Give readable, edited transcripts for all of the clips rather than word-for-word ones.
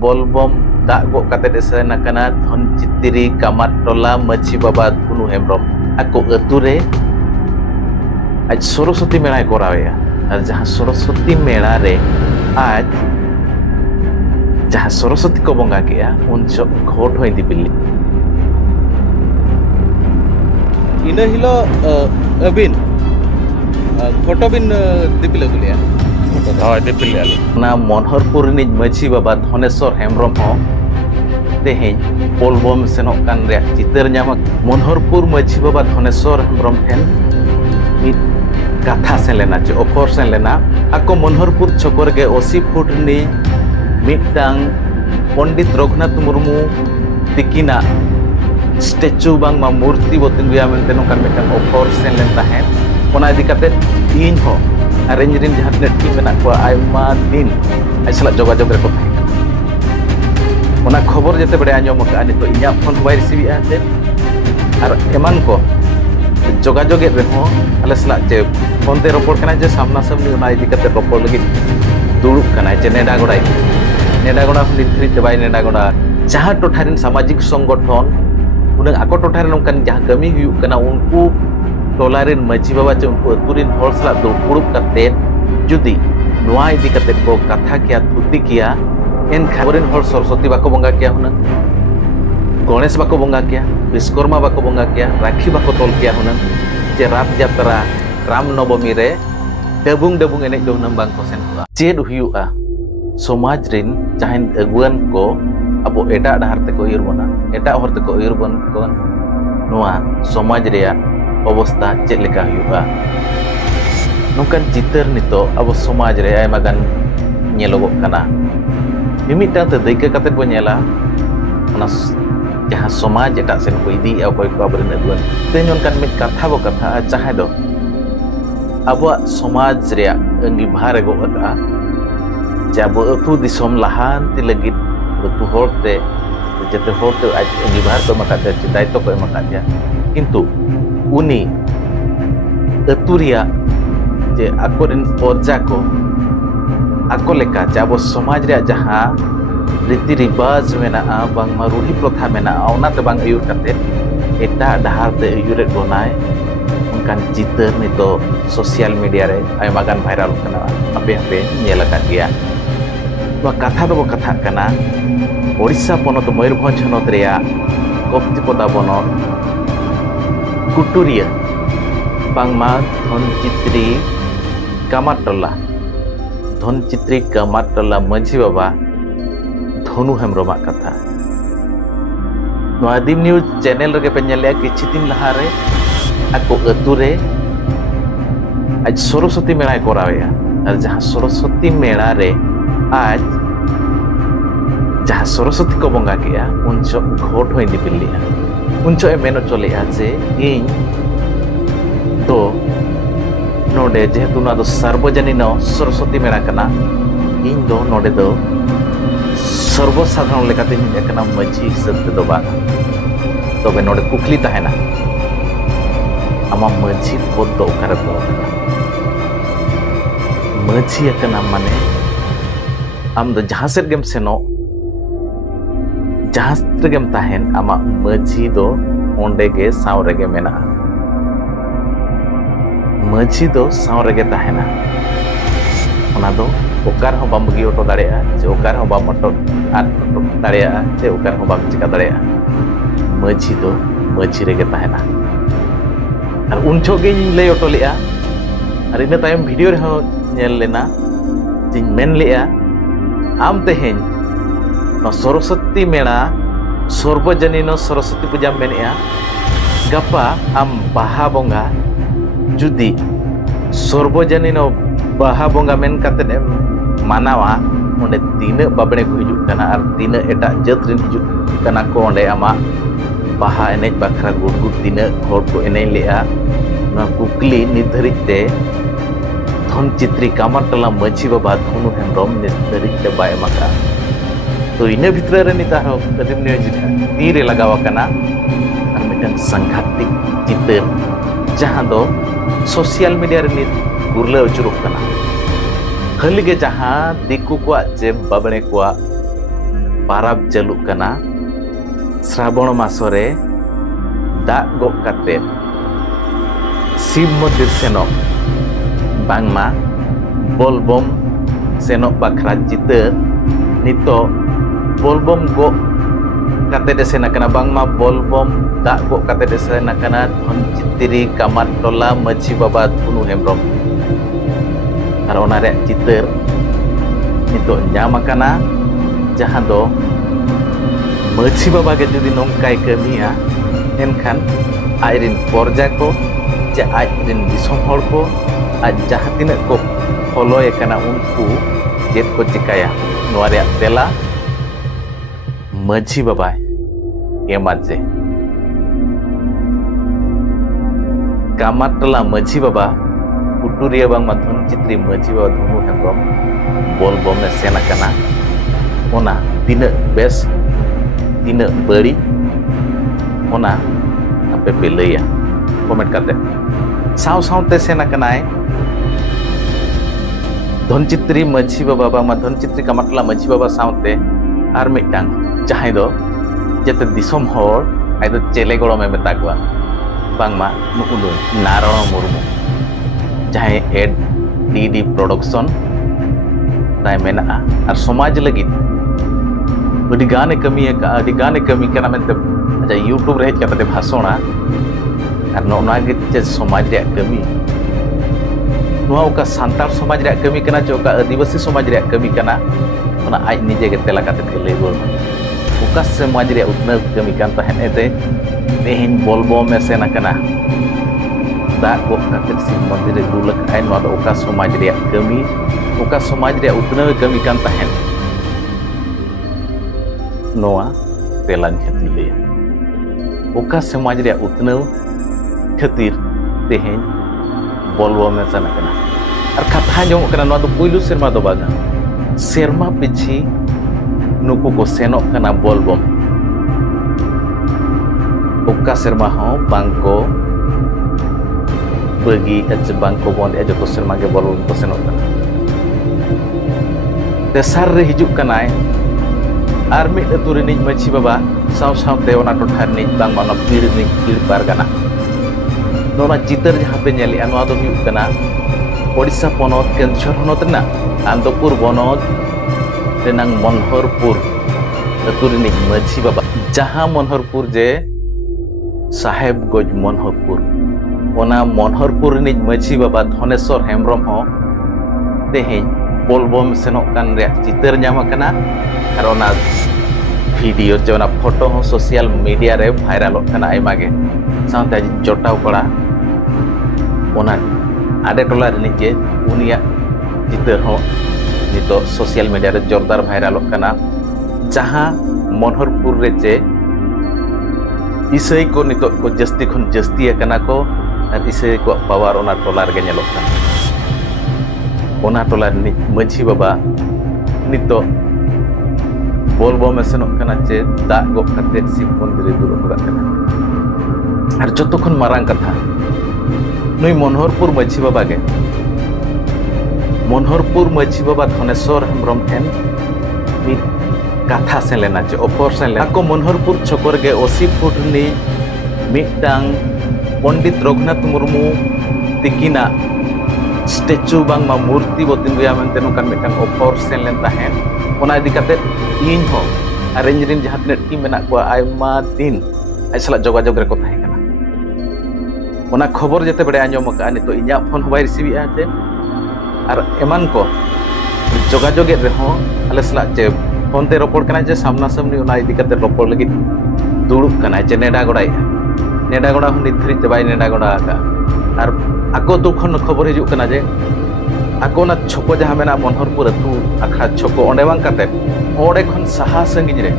बोलबम दाग गो कते सेना कना धन चित्तिरी कामाटोला मछी बाबा धुनु हेम्ब्रम आको अतुरे आज सरस्वती मेला करावेया और जहाँ सरस्वती मेला रे आज जहाँ सरस्वती को बंगा किया उन सब घोट होई दिबिली इन हिलो अबिन फोटो बिन दिबिले गुलिया हाँ दिबिले ना मनोहरपुर नि मछी बाबा धनेश्वर हेम्ब्रम हो तेहें बोलबम सेनोक कान रे चितर ᱧᱟᱢᱟ मनोहरपुर मछी बाबा धनेश्वर हेम्ब्रम ठेन मित कथा से लेना चे ऑफर से लेना आको मनोहरपुर छकर के 80 फुट नि मिटांग पंडित रघुनाथ मुर्मू तिकिना स्टेचू बांग मा मूर्ति बतिंगुया मेनते नोकान मिटांग ऑफर से लेन ताहेन ओना इदि काते इन हो अरेंज रिन जहां ने टीम मेना को आयमा दिन आइसला जोगाजोग रे को थाहे ओना खबर जेते बडे आंजम का नितो इया फोन बाय रिसीव आते और एमान को जोगाजोग रे हो आले सला जे फोन ते रोपड़ कना जे सामना सामनी ओना इदि काते रोपड़ लगी दुड़ुब कना जे नेडागोड़ा निथ्री बाय नेडागोड़ा जहां टोठारिन सामाजिक संगठन उन आको टोठारिन नोंकान जहां कमी हुयु कना उनको टोलारिन मछी बाबा चे उनको अतुरिन हर सला दुड़ुब काते जुदी नोआ इदि काते को कथा किया थुति किया एन खबरिन हर सरस्वती बाको बंगा किया हुना गणेश बाको बंगा किया विश्वकर्मा बाको बंगा किया राखी बाको तोल किया हुना जे रात यात्रा राम नवमी रे डबुंग डबुंग एने दो नंबांग को सेन हुआ चेद हुयुआ समाज रिन जहां अगुआन को अब एटा डहार ते को उयर बना एटा हर ते को उयर बन को नोआ समाज रिया अवस्था चेद लेका हुयुआ नोकान चितर नितो अब समाज रे आयमा गान नेलोगोग कना मिमिटा ते दैके काते बो नेला ओना जहां समाज एटा सेन को इदी अकोय को अबरिन अगुआन ते नोनकान मिट कथा बो कथा जहां दो अब समाज रिया अंगीभार गो अका जब अतु दिसम लहांति लगित अतु होरते जते होरते आज अंगीभार को मकाते दायित्व को मकाते किंतु उनी अतु रिया जे आकोरिन पर्जा को आको लेका जब समाज रे जहां रीति रिवाज मेना बांगमा रूढ़ी प्रथा मेना ओनाते बांग अयुर काते एटा डहार ते अयुरे गोनाय उनकान चितर नितो सोशल मीडिया रे आयमा गान वायरल कना अपे अपे नेला का गया कथा दो कथा कना ओडिशा पनत मयूरभंज हनत रेया कप्तिपदा बनत कुटुरिया बांगमा धनचित्री कामाटोला मझी बाबा धनु हेम्ब्रम कथा आदिम न्यूज चैनल रे पे नेले किछि दिन लहा रे आको अतु रे आज सरस्वती मेला करावेया और जहां सरस्वती मेला रे आज जहां सरस्वती को बंगा किया उन सब घोट होई दिबिलिया उन सब मेनो चलेया जे इन तो नोडे जेहेतु ना दो सार्वजनिक सरस्वती मेला कना इन दो नोडे दो सर्वसाधारण लेकाते एकना मझी हिसाब ते दो बा तबे नोडे कुकली ताहेना आमा मझी पद दो ओकारे दो मझी एकना माने आम दो जहां सेट गेम सेनो जहां सेट गेम ताहेन आमा मझी दो ओंडे गे साव रेगे मेना मझी दो साव रेगे ताहेना ओना दो ओकार हो बाम बगी ऑटो दाड़ेया जे ओकार हो बाम ऑटो दाड़ेया जे ओकार हो बाम चिका दाड़ेया मझी दो मझी रेगे ताहेना और उन छोगे ले ऑटो लेया और इन तायम वीडियो रे हो नेल लेना जिन मेन लेया आम तेहेन सरस्वती मेला सर्वजनीन सरस्वती पूजा मेनेया गपा आम बाहा बंगा जुदी सर्वजनीन बाहा बंगा मेन काते मानावा ओंडे तीना बाबड़े को हिजुक कना और तीना एटा जात रिन हिजुक कना को ओंडे आमा बाहा एनेज बाखरा गुडगु तीना हर को एनेज लेया ना कुकली निर्धारित धनचित्री कामाटोला मझी बाबा धनु हेम्ब्रम निर्धारित बाय मका तो इन भितर रे निता आदिम न्यूज तीरे लगावा कना और मिटन संघातिक चितर जहां दो सोशल मीडिया रे नित गुरले उचुरुक कना हलिगे जहां दिकु को जे बाबणे को parab jaluk kana Srabon masore dak gok kate Sim Mondir senok bangma bolbom senok bakra jiteur nito bolbom gok kate desena kana bangma bolbom dak gok kate desena kana Dhon Chitri Kamat Tola Majhi Baba Dhonu Hemrom ar ona re jiteur nito nyam akana jahan do Majhi Baba ge judi nongkai kamiya enkan airin porja ko je airin disom hor ko aj jahan tinak ko follow ekana unku jet ko cikaya noa reyak tela Majhi Baba emaje Kamat Tola Majhi Baba Uturia bangma Dhon Chitri Majhi Baba Dhonu Hemrom bolbom sen akana ona tinak bes tinak bari ona ape pe laya comment kate saw te sen akanai Dhon Chitri Majhi Baba bangma Dhon Chitri Kamat Tola Majhi Baba sawte ar mitang jahai do jete disom hor ai do chele golo me metagwa bangma nuulu Narayana Murmu jahai AADIM production tai mena ar somaj lagi adi gane kami kana mente aja YouTube re hej kate bhasona ar nona ge je somaj re kami noa oka santar somaj re kami kana je oka adivasi somaj re kami kana ona aj nije ge tela kate lay bol oka somaj re utna kami kan tahen ete tehin bolbom me sena kana dak gok kate Sim Mondir re gulak ai noa do oka somaj re kami oka somaj re utna kami kan tahen noa telan khati leya oka somaj re utna khatir tehin bolbom me sena kana ar katha jom kana noa do puilu serma do banga serma pichi nuku ko senok kana bolbom oka serma ho bangko bagi aja bangko bond aja ko serma ge bolbom ko senok kana tesar re hijuk kanai ar mid atu rinij Majhi Baba saw te ona tothar nij bang mana Píᱲpᱟᱨᱜᱟᱱᱟ nona jitar jahan pe nyeli noa do huyuk kana Odisha ponot Keonjhor honot rena Andopur bonot renang Monhorpur atu rinij Majhi Baba jahan Monhorpur je Saheb Goj Monhorpur ona Monhorpur rinij Majhi Baba Dhonesor Hemrom ho tehin bolbom senok kan reyak citar nyam akana ar ona video je ona photo ho social media re viral kana aima ge sante jotaw kora ona ade tola rinij je unia citar ho nito social media re jordar viral kana jahan Monhorpur re je isai ko nito ko jasti khon jasti akana ko ar isai ko power ona tola re nyelok kana ona tola rinij Majhi Baba nito bolbom senok kana je dak gok kate Sim Mondir re duro kana ar joto khon marang katha nui Monhorpur Majhi Baba ge Monhorpur Majhi Baba Dhonesor Hemrom ten mit katha sen lena je opor sen lena ko Monhorpur chokor ge 80 foot ni mitang Pondit Raghunath Murmu tikina statue bang ma murti botin goya mente nokan mitang opor sen len tahen ona idi kate इन हो अरेंजरिन जहां तिना team मेना को आयमा दिन आई सला जोगाजोग रे को थाहे kana ona खबर जते बड़े आंजम का नितो इnya फोन होबाय रिसीव आते और एमान को जोगाजोग रे हो आले सला जे फोन ते रोपड़ kana जे सामना सामनी ona idi kate रोपड़ लगी दुड़ुब kana जे नेडा गोड़ाय नेडा गोड़ा हम निथरि ते बाय नेडा गोड़ा का और आको दुखन खबर हिजु kana जे आको ना छको जहां मेना Monhorpur अतु आखा छको ओंडे बांग काते ओडे खन साहा संगिज रे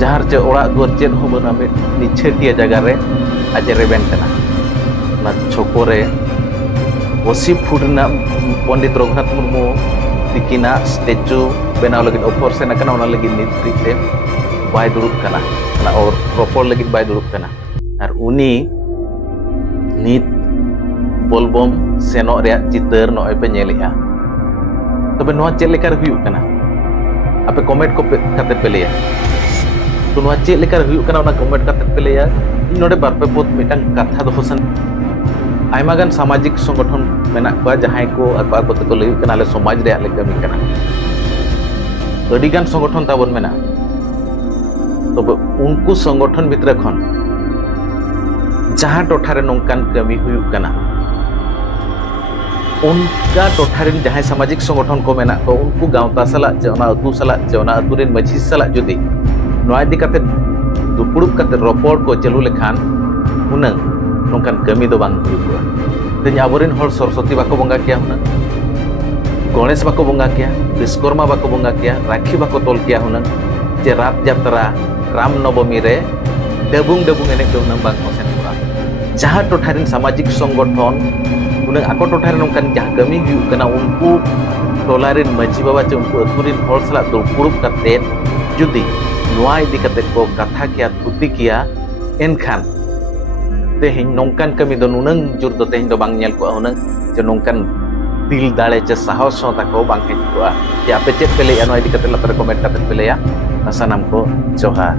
जहार जे ओड़ा दुआर चेद हो बना में निछेटिया जगह रे आज रेबेन कना ना छको रे 80 फुट ना पंडित रघुनाथ मुर्मू तिकिना स्टेचू बनाव लगी ऑफर से ना ओना लगी नित्रि ते बाय दुरुब कना ना और प्रॉपर लगी बाय दुरुब कना और उनी नित बोलबम सेनो रे चितर नय पे नेलिया तबे नो चेक लेकर हुयु कना आपे कमेंट को कते पे लेया तो नोआ चेक लेकर हुयुग कना ओना कमेंट कते पे लेया इन नोडे बारपे पोत मिटांग कथा दो होसन आयमा गान सामाजिक संगठन मेना को जहां को आको को तो लयु कना ले समाज रे आले कमी कना अडी गान संगठन ताबन मेना तो उनको संगठन भितर खन जहां टोठारे नोंकान कमी हुयुग कना उनका टोठारे जहां सामाजिक संगठन को मेना को उनको गांवता सला जे ओना अतु सला जे ओना अतु रेन मझी सला जुदी नोआ इदी काते दुपुड़ुब काते रोपड़ को चलू लेखान उनंग नोंकान कमी दो बांग हुयुगआ तेज आबोरेन हर सरस्वती बाको बंगा किया हुना गणेश बाको बंगा किया विश्वकर्मा बाको बंगा किया राखी बाको तोल किया हुना जे रात जात्रा राम नवमी रे डबुंग डबुंग एने दो नंग बांग होसेन पुरा जहां टोठारेन सामाजिक संगठन उनंग आको टोठारे नोंकान जहां कमी हुयुग कना उनको टोलारेन मझी बाबा चे उनको अतुरेन हर सला दुपुड़ुब काते जुदी नोआ इदी काते को कथा किया थुती किया एनखान तेहिं नोंकान कमी दो नुनंग जुर दो तेहिं दो बांग नेल को हुनंग जे नोंकान दिल दाड़े चे साहस ताको बांग हेज को जे आपे चेक पे लेया नोआ इदी काते लतारे कमेंट काते पे लेया सानाम को जोहार।